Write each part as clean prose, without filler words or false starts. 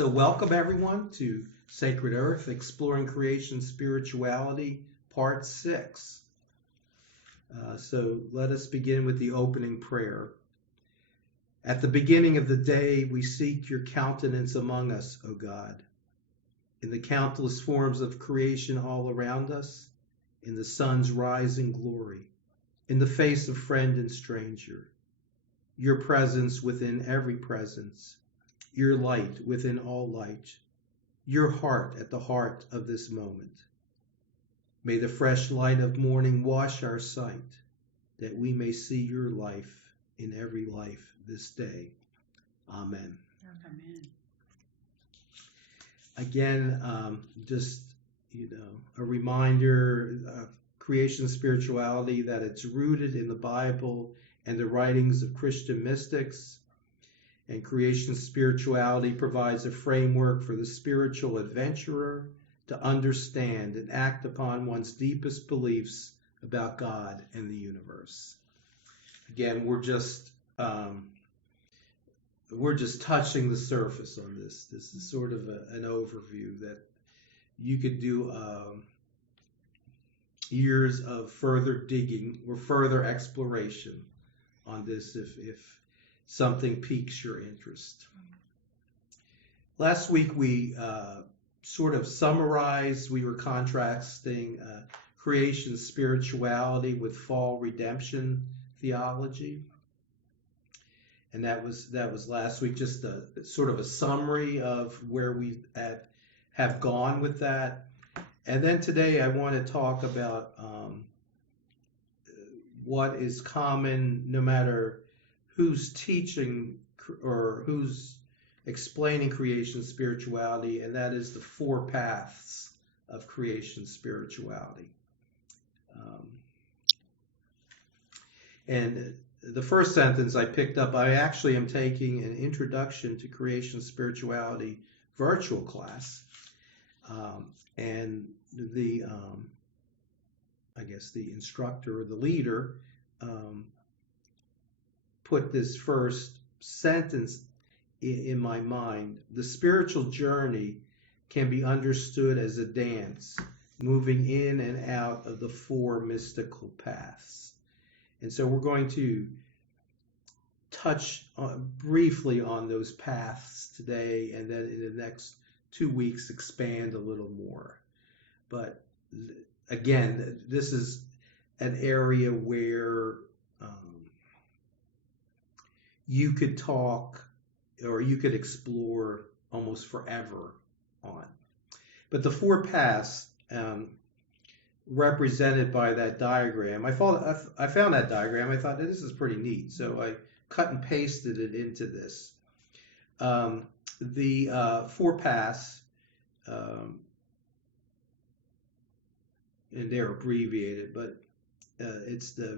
So welcome everyone to Sacred Earth, Exploring Creation Spirituality, Part 6. So let us begin with the opening prayer. At the beginning of the day, we seek your countenance among us, O God. In the countless forms of creation all around us, in the sun's rising glory, in the face of friend and stranger, your presence within every presence, your light within all light, your heart at the heart of this moment. May the fresh light of morning wash our sight, that we may see your life in every life this day. Amen. Amen. Again, a reminder of creation spirituality, that it's rooted in the Bible and the writings of Christian mystics. And creation spirituality provides a framework for the spiritual adventurer to understand and act upon one's deepest beliefs about God and the universe. Again, we're just touching the surface on this. This is sort of an overview that you could do years of further digging or further exploration on this if something piques your interest. Last week we sort of summarized, we were contrasting creation spirituality with fall redemption theology. And that was last week, just a sort of a summary of where we have gone with that. And then today I want to talk about what is common no matter who's teaching or who's explaining creation spirituality, and that is the 4 paths of creation spirituality. And the first sentence I picked up, I actually am taking an Introduction to Creation Spirituality virtual class, and the instructor or the leader put this first sentence in my mind. The spiritual journey can be understood as a dance, moving in and out of the 4 mystical paths. And so we're going to touch briefly on those paths today, and then in the next 2 weeks expand a little more. But again, this is an area where you could talk or you could explore almost forever on. But the 4 paths represented by that diagram, I found that diagram, I thought this is pretty neat, so I cut and pasted it into this. The 4 paths, and they're abbreviated, but it's the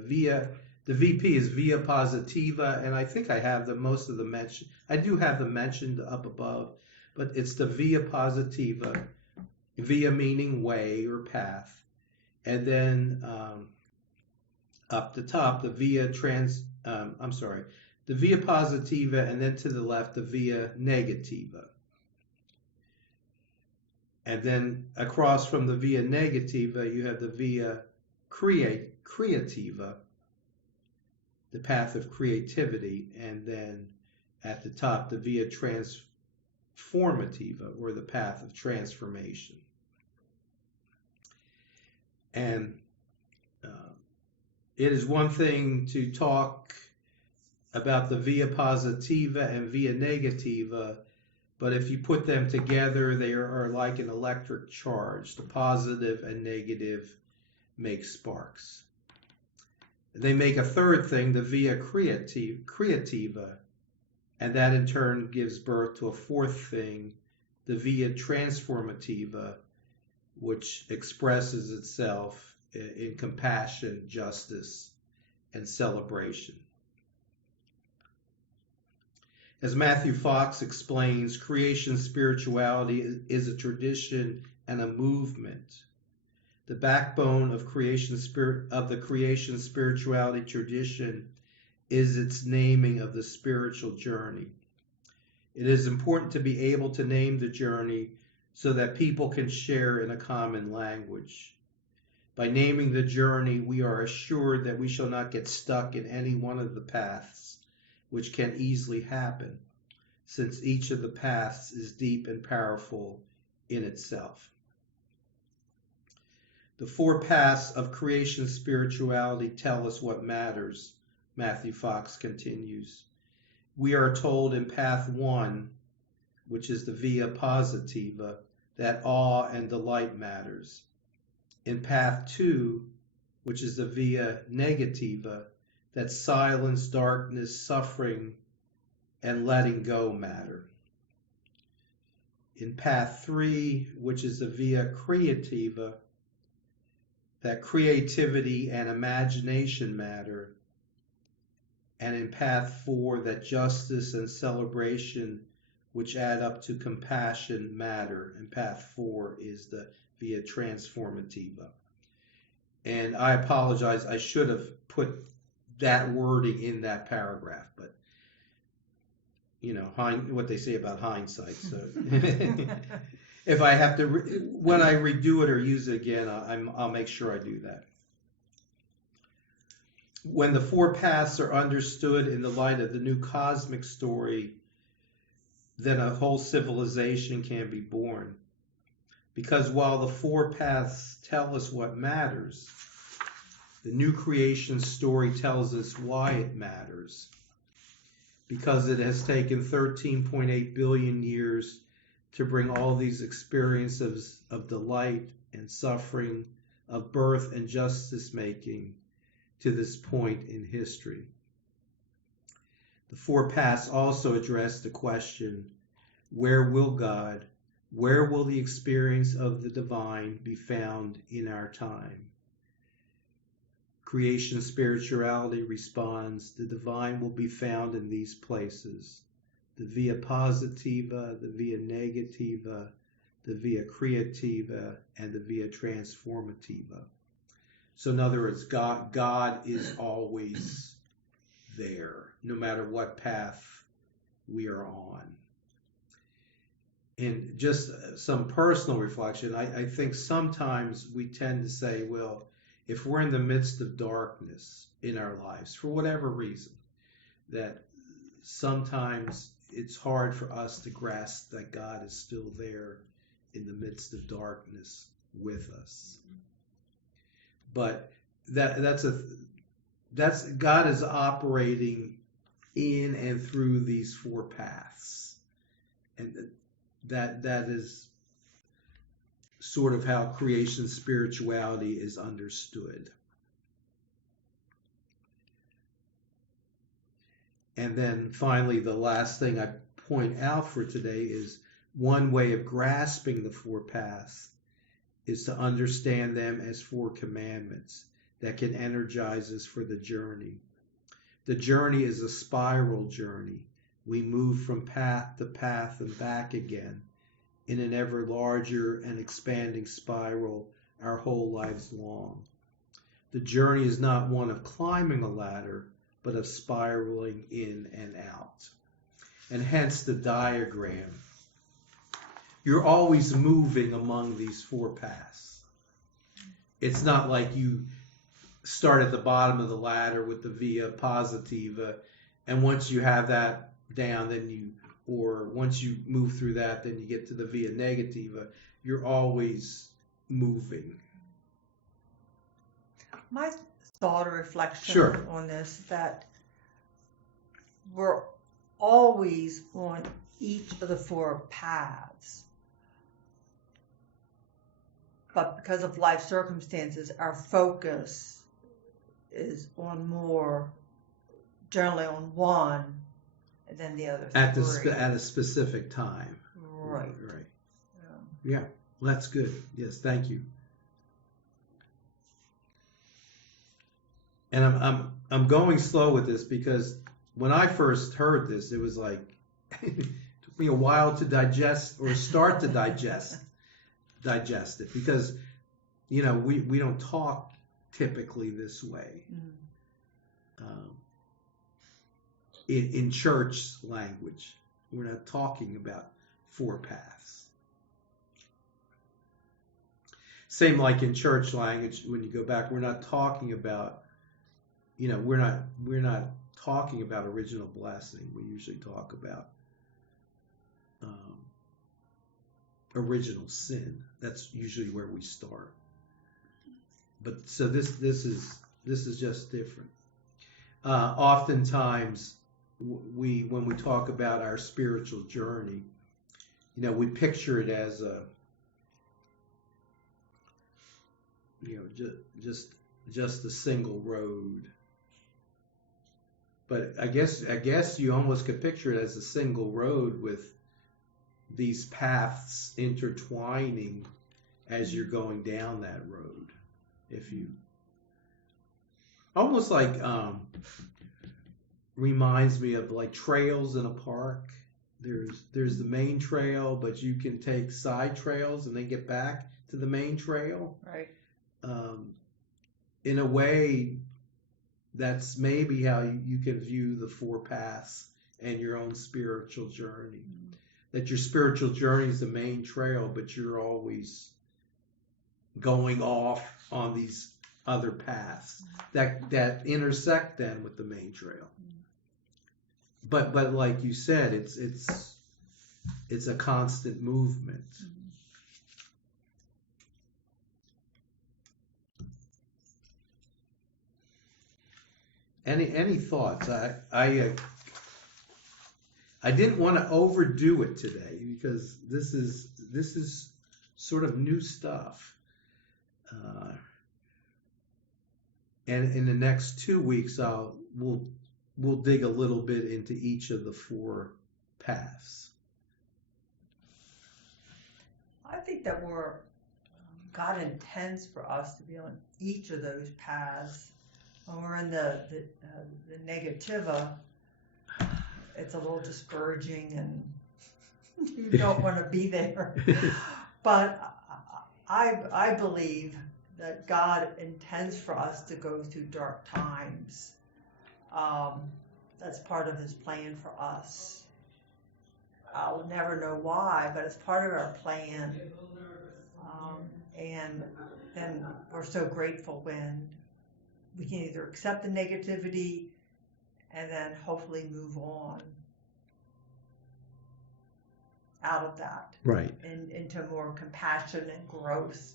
VP is Via Positiva, and I think I have most of them mentioned. I do have them mentioned up above, but it's the Via Positiva, Via meaning way or path, and then up the top, the Via Positiva, and then to the left, the Via Negativa. And then across from the Via Negativa, you have the Via Creativa, the path of creativity, and then at the top, the Via Transformativa, or the path of transformation. And it is one thing to talk about the Via Positiva and Via Negativa, but if you put them together, they are like an electric charge. The positive and negative make sparks. They make a third thing, the Via Creativa, and that in turn gives birth to a fourth thing, the Via Transformativa, which expresses itself in compassion, justice, and celebration. As Matthew Fox explains, creation spirituality is a tradition and a movement. The backbone of the creation spirituality tradition is its naming of the spiritual journey. It is important to be able to name the journey so that people can share in a common language. By naming the journey, we are assured that we shall not get stuck in any one of the paths, which can easily happen, since each of the paths is deep and powerful in itself. The 4 paths of creation spirituality tell us what matters, Matthew Fox continues. We are told in path 1, which is the via positiva, that awe and delight matters. In path 2, which is the via negativa, that silence, darkness, suffering, and letting go matter. In path 3, which is the via creativa, that creativity and imagination matter. And in path 4, that justice and celebration, which add up to compassion, matter. And path 4 is the via transformativa. And I apologize, I should have put that wording in that paragraph, but you know, what they say about hindsight. So if I have to, when I redo it or use it again, I'll make sure I do that. When the 4 paths are understood in the light of the new cosmic story, then a whole civilization can be born. Because while the 4 paths tell us what matters, the new creation story tells us why it matters. Because it has taken 13.8 billion years to bring all these experiences of delight and suffering, of birth and justice making to this point in history. The 4 paths also address the question, where will God, where will the experience of the divine be found in our time? Creation spirituality responds, the divine will be found in these places, the via positiva, the via negativa, the via creativa, and the via transformativa. So in other words, God is always there, no matter what path we are on. And just some personal reflection, I think sometimes we tend to say, well, if we're in the midst of darkness in our lives, for whatever reason, that sometimes it's hard for us to grasp that God is still there in the midst of darkness with us. But that's God is operating in and through these 4 paths, and that is sort of how creation spirituality is understood. And then finally, the last thing I point out for today is one way of grasping the 4 paths is to understand them as 4 commandments that can energize us for the journey. The journey is a spiral journey. We move from path to path and back again in an ever larger and expanding spiral our whole lives long. The journey is not one of climbing a ladder, but of spiraling in and out. And hence the diagram. You're always moving among these 4 paths. It's not like you start at the bottom of the ladder with the via positiva, and once you have that down, or once you move through that, then you get to the via negativa. You're always moving. My thought or reflection Sure. on this is that we're always on each of the 4 paths. But because of life circumstances, our focus is on generally on one, and then the other 3. At a specific time. Right. Right. Yeah, well, that's good. Yes, thank you. And I'm going slow with this because when I first heard this, it was like it took me a while to digest or start to digest it, because you know we don't talk typically this way in church language. We're not talking about 4 paths. Same like in church language, when you go back, we're not talking about, we're not talking about original blessing. We usually talk about original sin. That's usually where we start. But so this is just different. Oftentimes, when we talk about our spiritual journey, we picture it as a just a single road. But I guess you almost could picture it as a single road with these paths intertwining as you're going down that road. If you almost like reminds me of like trails in a park. There's the main trail, but you can take side trails and then get back to the main trail. Right. In a way, that's maybe how you can view the 4 paths and your own spiritual journey. Mm-hmm. That your spiritual journey is the main trail, but you're always going off on these other paths that intersect then with the main trail. Mm-hmm. But like you said, it's a constant movement. Mm-hmm. Any thoughts? I didn't want to overdo it today because this is sort of new stuff. And in the next 2 weeks, we'll dig a little bit into each of the 4 paths. I think that God intends for us to be on each of those paths. When we're in the negativa, it's a little discouraging and you don't want to be there. But I believe that God intends for us to go through dark times. That's part of his plan for us. I'll never know why, but it's part of our plan. And then we're so grateful when we can either accept the negativity and then hopefully move on out of that. Right. And into more compassion and growth.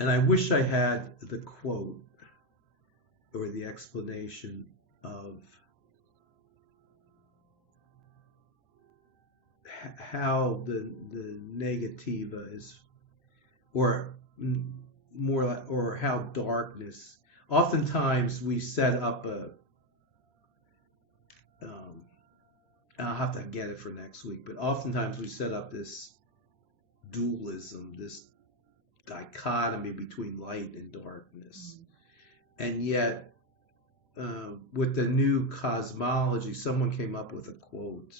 And I wish I had the quote or the explanation of how the negativa is, or more like, or how darkness. Oftentimes we set up I'll have to get it for next week, but oftentimes we set up this dualism, this dichotomy between light and darkness. Mm-hmm. And yet, with the new cosmology, someone came up with a quote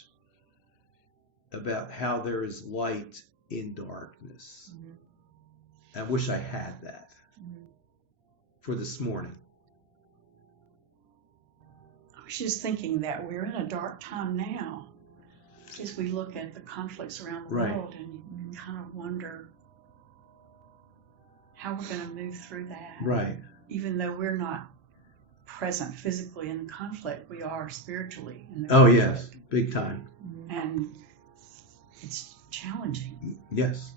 about how there is light in darkness. Mm-hmm. I wish I had that for this morning. I was just thinking that we're in a dark time now as we look at the conflicts around the world, and you kind of wonder how we're going to move through that. Right. Even though we're not present physically in the conflict, we are spiritually in the conflict. Oh, yes. Big time. And it's challenging. Yes.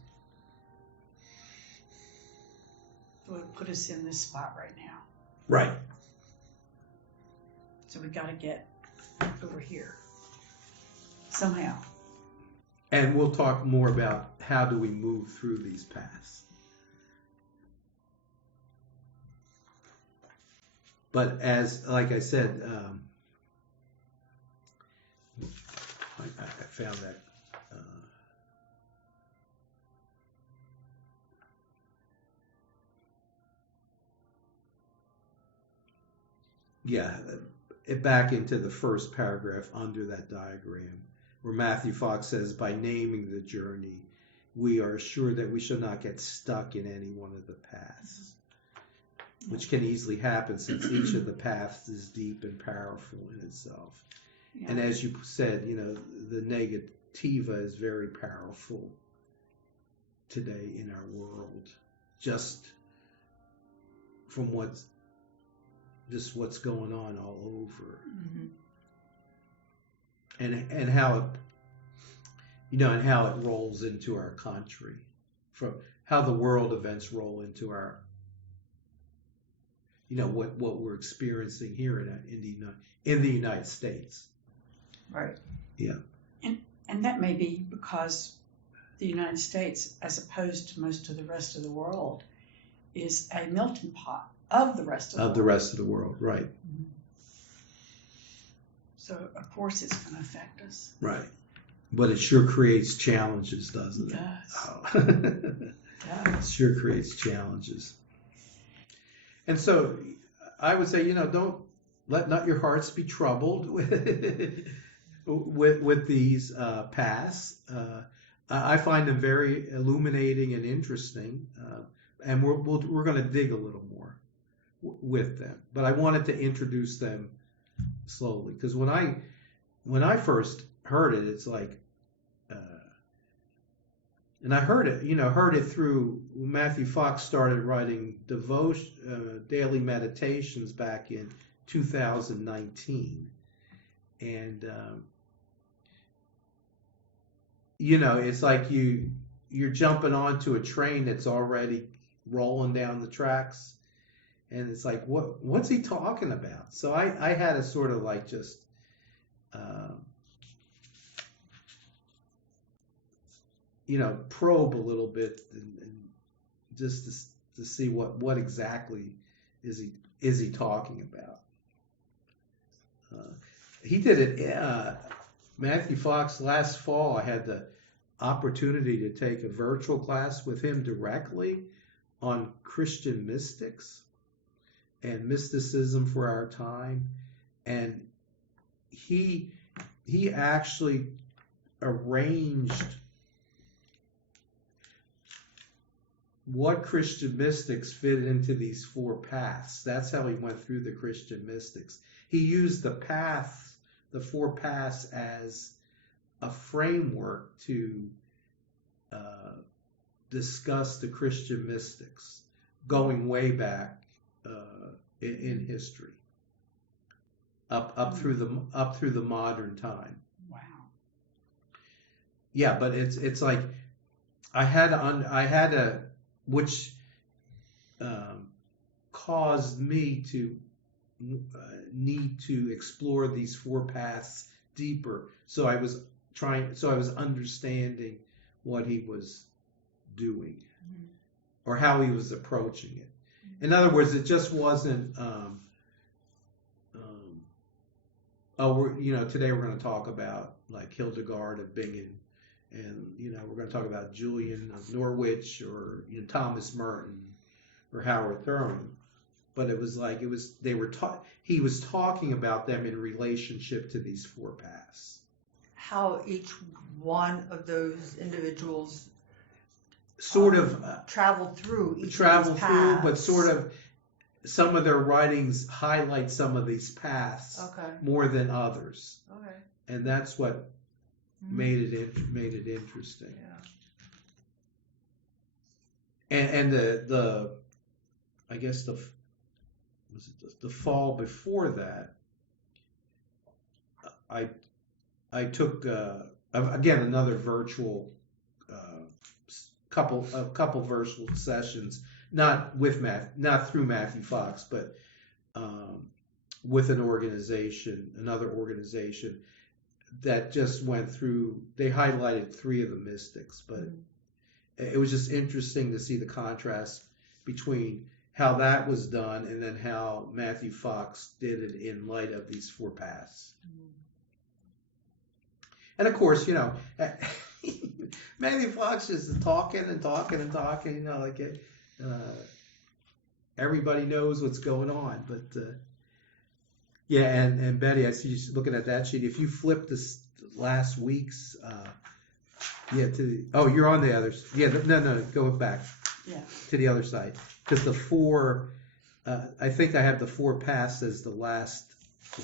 It would put us in this spot right now. Right. So we got to get over here somehow. And we'll talk more about how do we move through these paths. But like I said, I found that. Back into the first paragraph under that diagram, where Matthew Fox says, by naming the journey, we are assured that we shall not get stuck in any one of the paths. which can easily happen since each of the paths is deep and powerful in itself. Yeah. And as you said, the negativa is very powerful today in our world, just from what's going on all over. Mm-hmm. And how it rolls into our country, from how the world events roll into our, what we're experiencing here in the United States. Right. Yeah. And that may be because the United States, as opposed to most of the rest of the world, is a melting pot of the rest of the world. Of the rest of the world, right. Mm-hmm. So, of course, it's going to affect us. Right. But it sure creates challenges, doesn't it? It does. Oh. It sure creates challenges. And so I would say, don't let not your hearts be troubled with these paths. I find them very illuminating and interesting, and we're going to dig a little more with them. But I wanted to introduce them slowly, because when I first heard it, it's like, and I heard it through Matthew Fox started writing daily meditations back in 2019, and it's like you're jumping onto a train that's already rolling down the tracks, and it's like, what's he talking about? So I had to sort of like just probe a little bit and just to see what exactly is he talking about. He did it. Matthew Fox last fall. I had the opportunity to take a virtual class with him directly on Christian mystics and mysticism for our time, and he actually arranged what Christian mystics fit into these four paths. That's how he went through the Christian mystics. He used the four paths as a framework to discuss the Christian mystics, going way back in history, up through the modern time. Wow. Yeah, but it's like I had to, which caused me to need to explore these four paths deeper. So I was understanding what he was doing, or how he was approaching it. In other words, it just wasn't, today we're going to talk about like Hildegard of Bingen, and we're going to talk about Julian of Norwich, or Thomas Merton, or Howard Thurman. But it was like he was talking about them in relationship to these four paths. How each one of those individuals sort of traveled through each travel of these through, paths. but sort of some of their writings highlight some of these paths more than others. Okay. And that's what made it interesting. Yeah. And the I guess the fall before that, I took again another virtual couple virtual sessions, not through Matthew Fox, but with another organization that just went through. They highlighted three of the mystics, but it was just interesting to see the contrast between how that was done and then how Matthew Fox did it in light of these four paths. And of course, Matthew Fox is talking and talking and talking, like everybody knows what's going on. But and Betty, I see you looking at that sheet. If you flip this last week's, you're on the other. No, go back. Yeah. To the other side, because the four I think I have the 4 paths as the last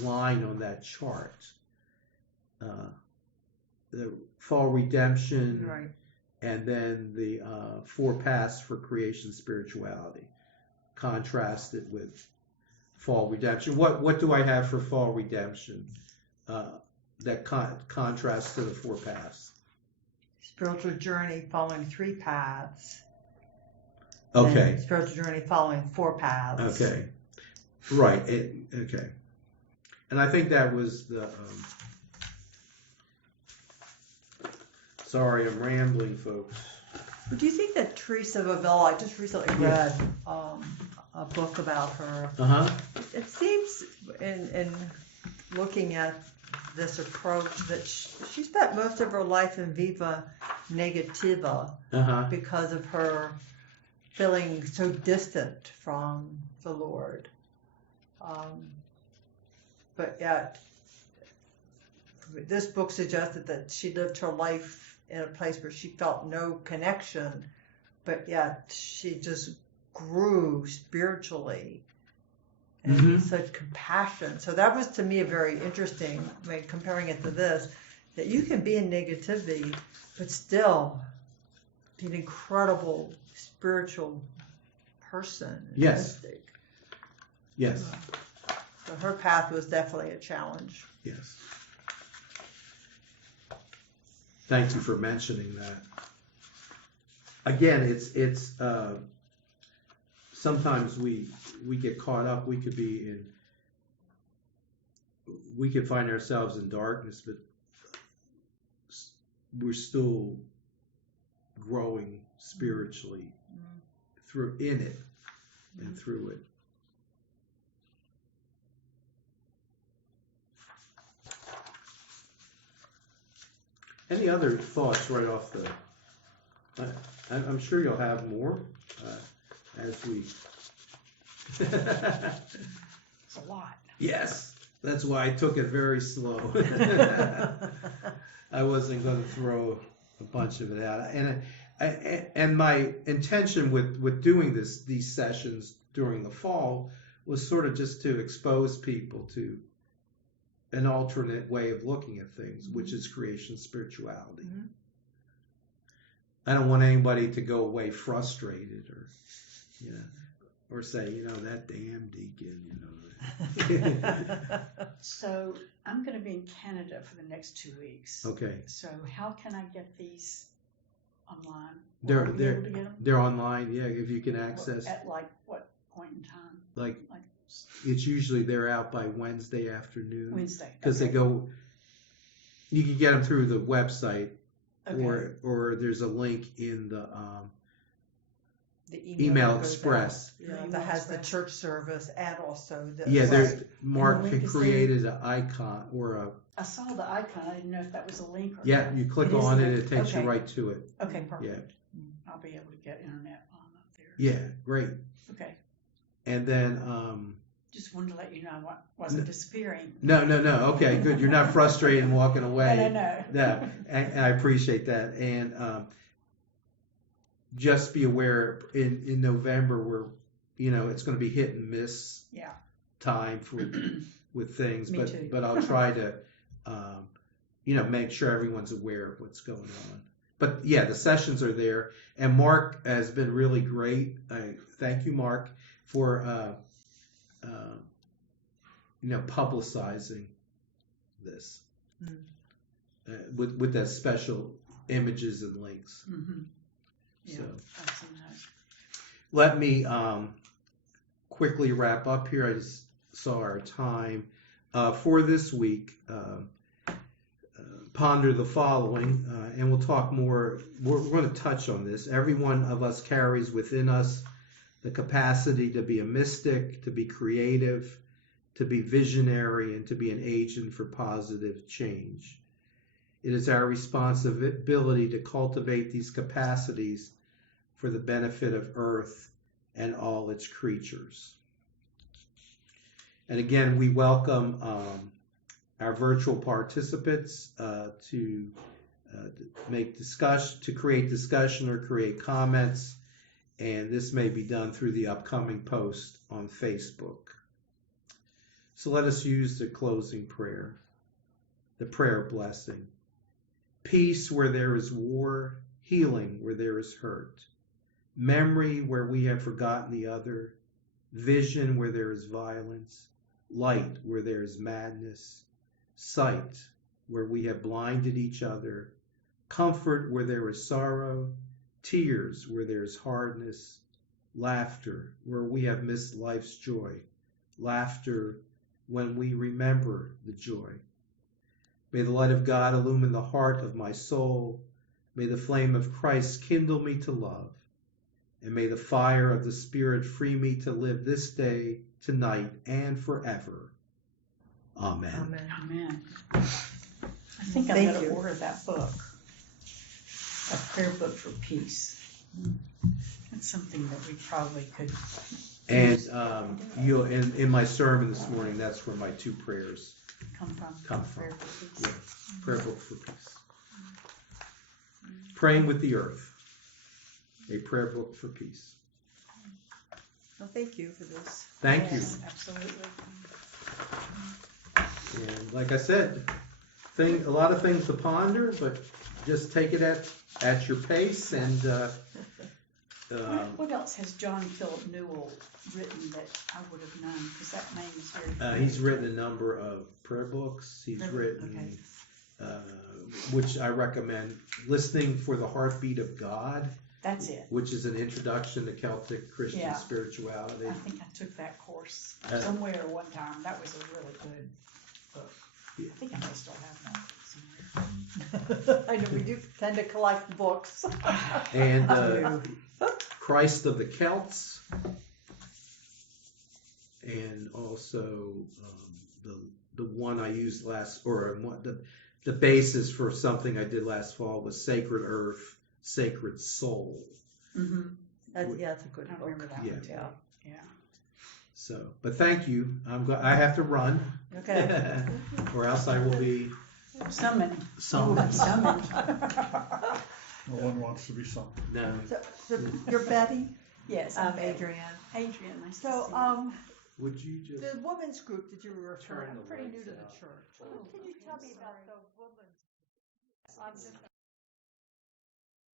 line on that chart. The fall redemption, Right. and then the 4 paths for creation spirituality, contrasted with fall redemption. What do I have for fall redemption that contrasts to the 4 paths? Spiritual journey following 3 paths. Okay. And spiritual journey following 4 paths. Okay. Right. Okay. And I think that was the. Sorry, I'm rambling, folks. But do you think that Teresa of Avila, I just recently read a book about her. It seems in looking at this approach that she spent most of her life in viva negativa because of her feeling so distant from the Lord. But yet, this book suggested that she lived her life in a place where she felt no connection, but yet she just grew spiritually and such compassion. So that was to me a very interesting, I mean, comparing it to this, that you can be in negativity, but still be an incredible spiritual person. Yes. Mystic. Yes. So her path was definitely a challenge. Yes. Thank you for mentioning that. Again, it's sometimes we get caught up. We could find ourselves in darkness, but we're still growing spiritually through it. Any other thoughts right off the? I'm sure you'll have more as we. It's a lot. Yes, that's why I took it very slow. I wasn't going to throw a bunch of it out, and my intention with doing these sessions during the fall was sort of just to expose people to an alternate way of looking at things, which is creation spirituality. I don't want anybody to go away frustrated or say, that damn deacon, So I'm going to be in Canada for the next 2 weeks. Okay. So how can I get these online? They're online, yeah, if you can access. At what point in time? Like it's usually they're out by Wednesday afternoon. Wednesday. Because they go, you can get them through the website, or there's a link in the email express. That has the church service and also the. Yeah, there's Mark had created an icon or I saw the icon. I didn't know if that was a link or yeah, not. you click on it, it takes you right to it. Okay, perfect. Yeah. I'll be able to get internet on up there. Yeah, great. Okay. And then just wanted to let you know I wasn't disappearing. No. Okay, good. You're not frustrated and walking away. No. No, and I appreciate that. And just be aware in November we're it's going to be hit and miss time with things, but I'll try to make sure everyone's aware of what's going on. But yeah, the sessions are there, and Mark has been really great. Thank you, Mark, for publicizing this with that special images and links. Yeah, So I've seen that. let me quickly wrap up here. I just saw our time for this week. Ponder the following, and we'll talk more. We're going to touch on this. Every one of us carries within us the capacity to be a mystic, to be creative, to be visionary, and to be an agent for positive change. It is our responsibility to cultivate these capacities for the benefit of Earth and all its creatures. And again, we welcome our virtual participants to create discussion or create comments. And this may be done through the upcoming post on Facebook. So let us use the closing prayer, the prayer blessing. Peace where there is war, healing where there is hurt, memory where we have forgotten the other, vision where there is violence, light where there is madness, sight where we have blinded each other, comfort where there is sorrow, tears where there is hardness, laughter where we have missed life's joy, laughter when we remember the joy. May the light of God illumine the heart of my soul. May the flame of Christ kindle me to love. And may the fire of the Spirit free me to live this day, tonight, and forever. Amen. Amen. Amen. I think I'm Thank going to you. order that book, a prayer book for peace. That's something that we probably could. And you'll in my sermon this morning, that's where my two prayers Come from. Prayer Prayer for peace. Yeah, prayer book for peace. Praying with the Earth, a prayer book for peace. Well, thank you for this. Thank Yes, absolutely. you. And like I said, a lot of things to ponder, but just take it at your pace. And What else has John Philip Newell written that I would have known? Because that name is very. he's written a number of prayer books. He's written, which I recommend, Listening for the Heartbeat of God. That's it. Which is an introduction to Celtic Christian spirituality. I think I took that course somewhere one time. That was a really good book. Yeah. I think I may still have that somewhere. I know we do tend to collect books. And Christ of the Celts, and also the one I used the basis for something I did last fall was Sacred Earth, Sacred Soul. Mm-hmm. That's a good I book. remember that one too. Yeah. So, but thank you. I have to run. Okay. Or else I will be Summoned. summoned. Summoned. No one wants to be something. No. So you're Betty? Yes. Adrienne. Adrienne, nice to So, see you. Would you just the women's group that you were referring, Turn I'm the pretty new lights to the out. church. Can you tell me about the women's?